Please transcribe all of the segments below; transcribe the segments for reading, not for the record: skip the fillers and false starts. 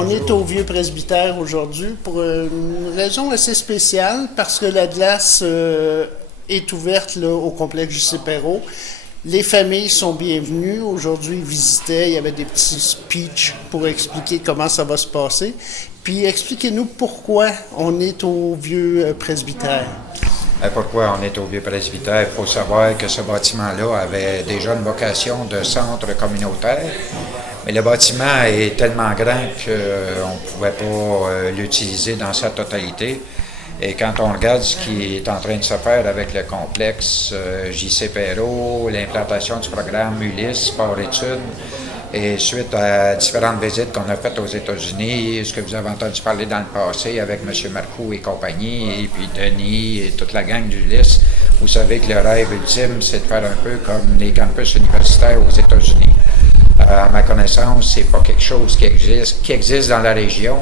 On est au Vieux Presbytère aujourd'hui pour une raison assez spéciale, parce que la glace est ouverte là, au complexe J.C. Perrot. Les familles sont bienvenues. Aujourd'hui, ils visitaient, il y avait des petits speeches pour expliquer comment ça va se passer. Puis expliquez-nous pourquoi on est au Vieux Presbytère. Pourquoi on est au Vieux Presbytère? Il faut savoir que ce bâtiment-là avait déjà une vocation de centre communautaire, mais le bâtiment est tellement grand qu'on ne pouvait pas l'utiliser dans sa totalité. Et quand on regarde ce qui est en train de se faire avec le complexe J.C. Perrot, l'implantation du programme Ulysse, Sport-Études, et suite à différentes visites qu'on a faites aux États-Unis, ce que vous avez entendu parler dans le passé avec M. Marcoux et compagnie, et puis Denis et toute la gang d'Ulysse, vous savez que le rêve ultime, c'est de faire un peu comme les campus universitaires aux États-Unis. À ma connaissance, c'est pas quelque chose qui existe dans la région.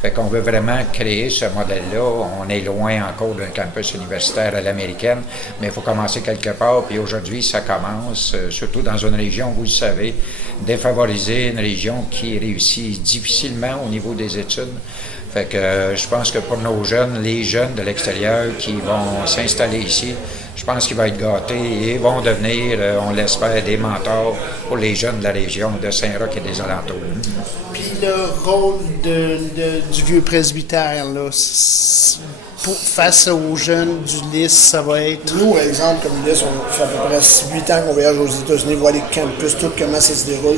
Fait qu'on veut vraiment créer ce modèle-là. On est loin encore d'un campus universitaire à l'américaine, mais il faut commencer quelque part. Puis aujourd'hui, ça commence, surtout dans une région, vous le savez, défavorisée, une région qui réussit difficilement au niveau des études. Fait que je pense que pour nos jeunes, les jeunes de l'extérieur qui vont s'installer ici, je pense qu'ils vont être gâtés et vont devenir, on l'espère, des mentors pour les jeunes de la région de Saint-Roch et des alentours. Puis le rôle du Vieux Presbytère, là, face aux jeunes d'Ulysse, ça va être... Nous, par exemple, comme Ulysse, on fait à peu près 8 ans qu'on voyage aux États-Unis, voir les campus, tout comment ça se déroule.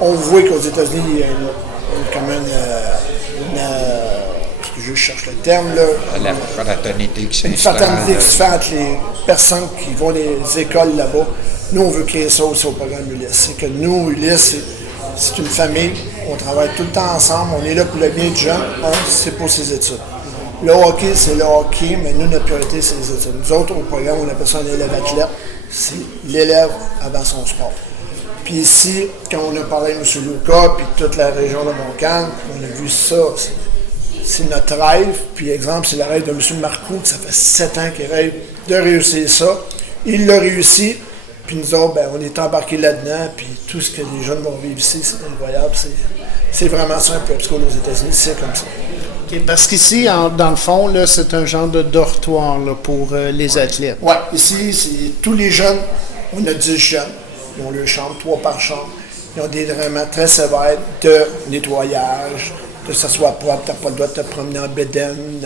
On voit qu'aux États-Unis, il y a quand même je cherche le terme, là. La fraternité qui s'installe. Une fraternité qui se fait entre les personnes qui vont les écoles là-bas. Nous, on veut créer ça aussi au programme Ulysse. C'est que nous, Ulysse, c'est une famille. On travaille tout le temps ensemble. On est là pour le bien du jeune. C'est pour ses études. Le hockey, c'est le hockey, mais nous, notre priorité, c'est les études. Nous autres, au programme, on appelle ça un élève athlète. C'est l'élève avant son sport. Puis ici, quand on a parlé avec M. Lucas, puis toute la région de Montcalm, on a vu ça. C'est notre rêve. Puis, exemple, c'est le rêve de M. Marcoux, que ça fait 7 ans qu'il rêve de réussir ça. Il l'a réussi. Puis nous autres, ben, on est embarqués là-dedans. Puis tout ce que les jeunes vont vivre ici, c'est incroyable. C'est vraiment ça, un prep school aux États-Unis. C'est comme ça. Okay, parce qu'ici, dans le fond, là, c'est un genre de dortoir là, pour les athlètes. Oui, ici, c'est tous les jeunes. On a 10 jeunes. Ils ont leur chambre, 3 par chambre. Ils ont des règlements très sévères de nettoyage, que ça soit propre, tu n'as pas le droit de te promener en bédaine.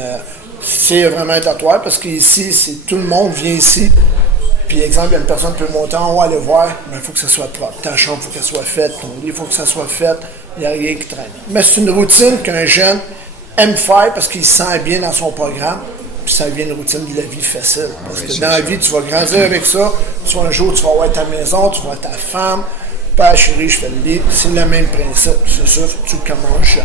C'est vraiment un dortoir parce qu'ici, tout le monde vient ici. Puis, exemple, il y a une personne qui peut monter en haut, aller voir, mais il faut que ça soit propre. Ta chambre, il faut qu'elle soit faite. Ton lit, il faut que ça soit fait. Il n'y a rien qui traîne. Mais c'est une routine qu'un jeune aime faire parce qu'il se sent bien dans son programme. Puis ça devient une routine de la vie facile. Parce que dans la vie, tu vas grandir avec ça. Soit un jour, tu vas avoir ta maison, tu vas avoir ta femme. Pas chérie, je fais le lit. C'est le même principe. C'est ça, tu commences jeune.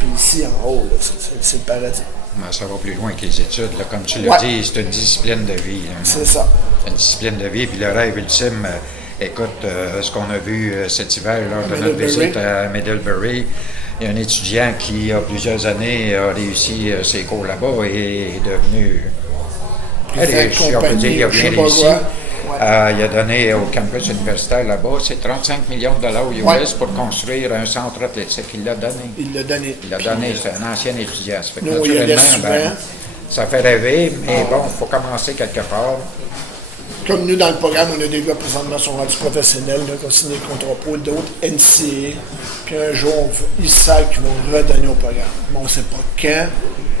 Puis ici, en haut, là, c'est le paradis. Mais ça va plus loin que les études. Là. Comme tu l'as dit, c'est une discipline de vie. Là. C'est ça. C'est une discipline de vie. Puis le rêve ultime, écoute, ce qu'on a vu cet hiver lors de notre visite à Middlebury, il y a un étudiant qui, il y a plusieurs années, a réussi ses cours là-bas et est devenu riche, on peut dire, il a bien réussi. Il a donné au campus universitaire là-bas, c'est 35 millions de dollars US pour construire un centre athlétique. Il l'a donné. Il l'a donné. Il l'a donné, c'est un ancien étudiant. Ça fait que nous, il ça fait rêver, mais bon, il faut commencer quelque part. Comme nous, dans le programme, on a des gars présentement qui sont rendus professionnels, qui ont signé le contrat pro, d'autres NCA. Puis un jour, ils savent qu'ils vont redonner au programme. Mais on ne sait pas quand,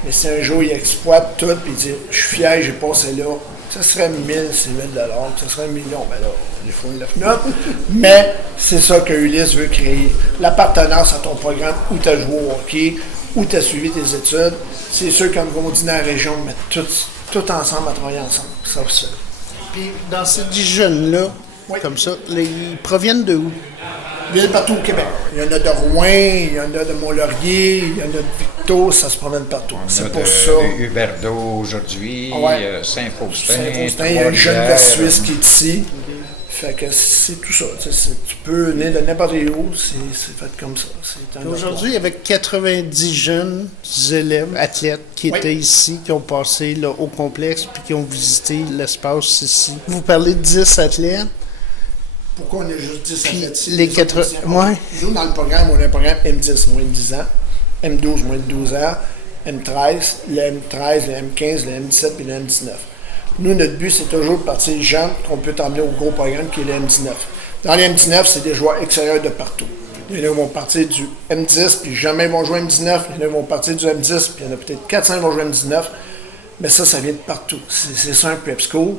mais si un jour ils exploitent tout, puis ils disent « Je suis fier, j'ai passé là », ça serait 1000, c'est 1000 $, ça serait 1 million, ben là, il faut une note. Mais c'est ça que Ulysse veut créer. L'appartenance à ton programme où tu as joué au hockey, où tu as suivi tes études. C'est sûr, comme on dit dans la région, mais tout ensemble, à travailler ensemble. Ça, c'est ça. Puis dans ces 10 jeunes-là, comme ça, ils proviennent de où? Ils viennent partout au Québec. Il y en a de Rouen, il y en a de Mont-Laurier, il y en a de Victo, ça se promène partout. C'est pour ça. Huberdeau aujourd'hui, Saint-Faustin, il y a une jeune de la Suisse qui est ici. Fait que c'est tout ça. Tu peux venir de n'importe où, c'est fait comme ça. Aujourd'hui, il y avait 90 jeunes élèves, athlètes, qui étaient ici, qui ont passé là, au complexe, puis qui ont visité l'espace ici. Vous parlez de 10 athlètes. Pourquoi on a juste 10 Puis athlètes? les quatre... Ouais. Nous, dans le programme, on a un programme M10, moins de 10 ans, M12, moins de 12 ans, M13, le M13, le M15, le M17 et le M19. Nous, notre but, c'est toujours de partir jeune, qu'on peut t'emmener au gros programme qui est le M19. Dans les M19, c'est des joueurs extérieurs de partout. Il y en a qui vont partir du M10, puis jamais ils vont jouer M19. Il y en a qui vont partir du M10, puis il y en a peut-être 4-5 qui vont jouer M19. Mais ça vient de partout. C'est ça un prep school.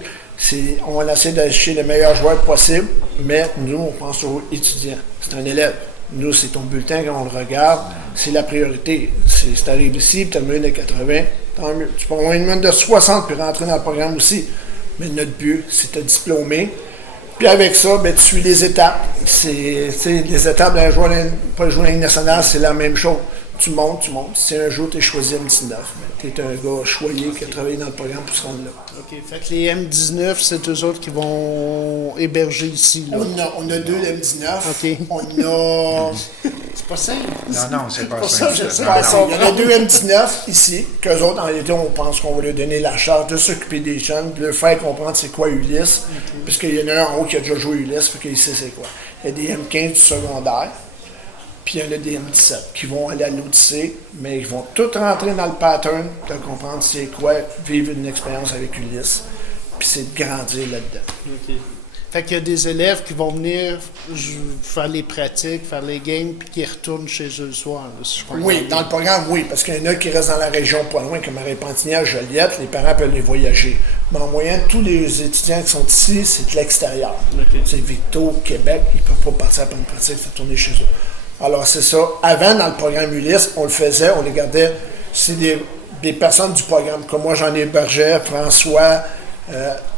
On essaie d'acheter les meilleurs joueurs possibles, mais nous, on pense aux étudiants. C'est un élève. Nous, c'est ton bulletin quand on le regarde, c'est la priorité. Si tu arrives ici, tu as une moyenne de 80, tant mieux. Tu peux avoir une moyenne de 60 puis rentrer dans le programme aussi. Mais notre but, c'est de te diplômer. Puis avec ça, ben, tu suis les étapes. Les étapes d'un joueur, pas jouer en Ligue nationale, c'est la même chose. Tu montes. Si un jour tu es choisi M19, tu es un gars choyé qui a travaillé dans le programme pour se rendre là. OK. Fait que les M19, c'est eux autres qui vont héberger ici, là. On a 2 M19. OK. On a... C'est pas simple. Non, c'est pas pour ça. ça, je sais Non, pas non. ça. Il y en a 2 M19 ici, qu'eux autres, en réalité, on pense qu'on va leur donner la charge de s'occuper des jeunes, de leur faire comprendre c'est quoi Ulysse, puisqu'il y en a un en haut qui a déjà joué Ulysse, fait qu'il sait c'est quoi. Il y a des M15 du secondaire, puis il y en a des M17 qui vont aller à l'Odyssée, mais ils vont tous rentrer dans le pattern de comprendre c'est quoi vivre une expérience avec Ulysse, puis c'est de grandir là-dedans. OK. Fait qu'il y a des élèves qui vont venir faire les pratiques, faire les games, puis qui retournent chez eux le soir, là, si je comprends Oui, bien. dans le programme, oui, parce qu'il y en a qui restent dans la région pas loin, comme Marais-Pentinière, Joliette, les parents peuvent les voyager. Mais en moyenne, tous les étudiants qui sont ici, c'est de l'extérieur. OK. C'est Victo, Québec, ils ne peuvent pas partir après une pratique, faire tourner chez eux. Alors, c'est ça. Avant, dans le programme Ulysse, on le faisait, on les gardait. C'est des personnes du programme, comme moi, j'en ai hébergé, François.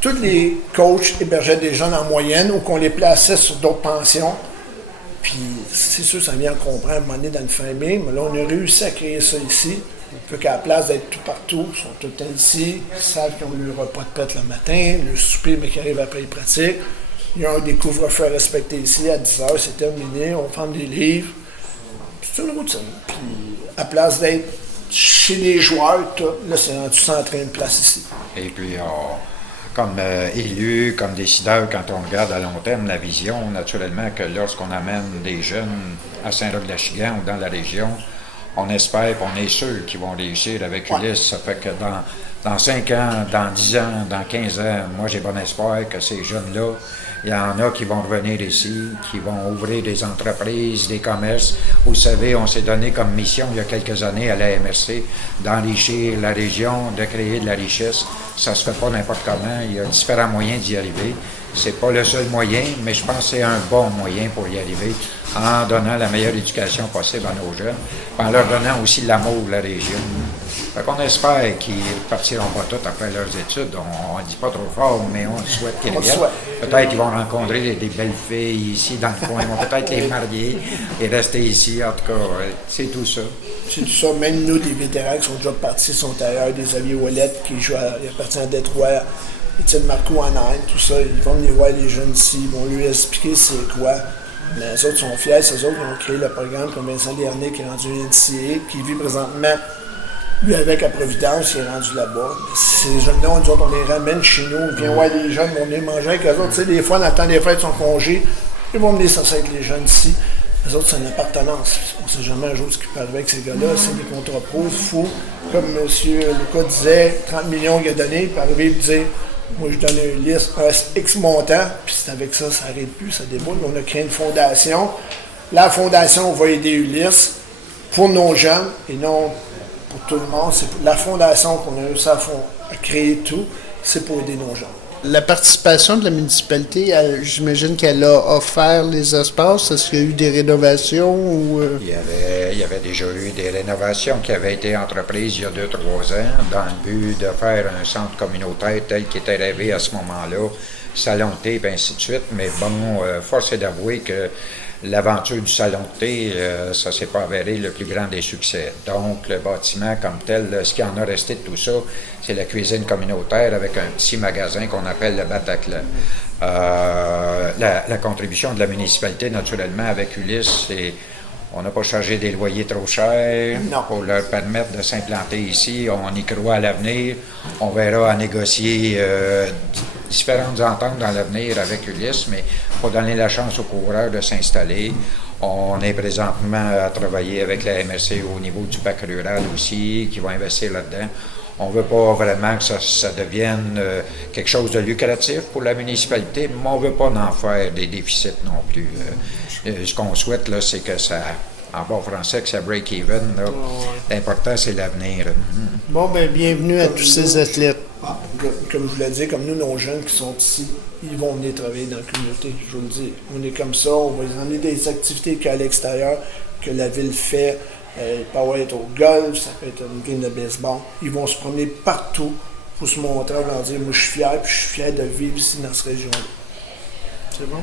Tous les coachs hébergeaient des jeunes en moyenne ou qu'on les plaçait sur d'autres pensions. Puis, c'est sûr, ça vient comprendre à un moment donné dans une famille, mais là, on a réussi à créer ça ici. Fait qu'à la place d'être tout partout, ils sont tout le temps ici, ils savent qu'ils ont leur repas de pète le matin, le souper, mais qui arrive après les pratiques. Il y a un des couvre-feux à respecter ici, à 10h, c'est terminé, on ferme des livres. C'est une routine. Puis, à place d'être chez les joueurs, tout, là, c'est rendu centré une place ici. Et puis, comme élus, comme décideurs, quand on regarde à long terme la vision, naturellement que lorsqu'on amène des jeunes à Saint-Roch-de-Lachigan ou dans la région, on espère et on est sûr qu'ils vont réussir avec Ulysse. Ça fait que dans 5 ans, dans 10 ans, dans 15 ans, moi j'ai bon espoir que ces jeunes-là, il y en a qui vont revenir ici, qui vont ouvrir des entreprises, des commerces. Vous savez, on s'est donné comme mission il y a quelques années à la MRC d'enrichir la région, de créer de la richesse. Ça se fait pas n'importe comment. Il y a différents moyens d'y arriver. C'est pas le seul moyen, mais je pense que c'est un bon moyen pour y arriver en donnant la meilleure éducation possible à nos jeunes, en leur donnant aussi l'amour de la région. Fait qu'on espère qu'ils ne partiront pas tous après leurs études. On ne dit pas trop fort, mais on souhaite qu'ils reviennent. Peut-être qu'ils vont rencontrer des belles filles ici dans le coin, ils vont peut-être les marier et rester ici. En tout cas, c'est tout ça. C'est tout ça. Même nous, des vétérans qui sont déjà partis, sont ailleurs, des Xavier Ouellet qui jouent il appartient à Détroit, Étienne Marcoux en Inde, tout ça. Ils vont venir voir les jeunes ici, ils vont lui expliquer c'est quoi. Mais les autres sont fiers, c'est eux autres qui ont créé le programme, comme Vincent Dernier qui est rendu NCA, qui vit présentement, lui avec à Providence, il est rendu là-bas. Ces jeunes-là, nous autres, on les ramène chez nous, on vient voir les jeunes, on vient manger avec eux autres. Tu sais, des fois, dans le temps des fêtes, ils sont congés, ils vont venir s'asseoir avec les jeunes ici. Les autres, c'est une appartenance. On ne sait jamais un jour ce qui peut arriver avec ces gars-là. C'est des contrats pro, fous. Comme M. Lucas disait, 30 millions qu'il a donné, il peut arriver et dire moi, je donne une liste, un X montant, puis c'est avec ça, ça n'arrête plus, ça déboule. On a créé une fondation. La fondation va aider Ulysse pour nos jeunes et non pour tout le monde. C'est la fondation qu'on a réussi à créer tout, c'est pour aider nos jeunes. La participation de la municipalité, j'imagine qu'elle a offert les espaces. Est-ce qu'il y a eu des rénovations ou... Il y avait déjà eu des rénovations qui avaient été entreprises il y a 2-3 ans dans le but de faire un centre communautaire tel qu'il était rêvé à ce moment-là, salon de thé et ainsi de suite. Mais bon, force est d'avouer que l'aventure du salon de thé, ça s'est pas avéré le plus grand des succès. Donc, le bâtiment comme tel, ce qui en a resté de tout ça, c'est la cuisine communautaire avec un petit magasin qu'on appelle le Bataclan. La contribution de la municipalité, naturellement, avec Ulysse, c'est on n'a pas chargé des loyers trop chers pour leur permettre de s'implanter ici. On y croit à l'avenir. On verra à négocier différentes ententes dans l'avenir avec Ulysse, mais pour donner la chance aux coureurs de s'installer. On est présentement à travailler avec la MRC au niveau du parc rural aussi, qui va investir là-dedans. On ne veut pas vraiment que ça devienne quelque chose de lucratif pour la municipalité, mais on ne veut pas en faire des déficits non plus. Ce qu'on souhaite, là, c'est que ça, en bon français, que ça break even. Là. L'important, c'est l'avenir. Bon, ben bienvenue à tous ces athlètes. Comme je vous l'ai dit, comme nous, nos jeunes qui sont ici, ils vont venir travailler dans la communauté, je vous le dis. On est comme ça, on va les emmener des activités qu'à l'extérieur, que la ville fait. Il peut être au golf, ça peut être une game de baseball. Ils vont se promener partout pour se montrer, leur dire, moi je suis fier, puis je suis fier de vivre ici dans cette région-là. C'est bon?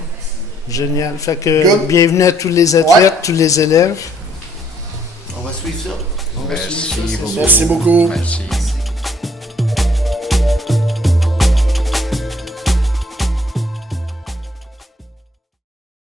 Génial. Fait que bienvenue à tous les athlètes, tous les élèves. On va suivre ça. Merci beaucoup. Merci beaucoup. Merci.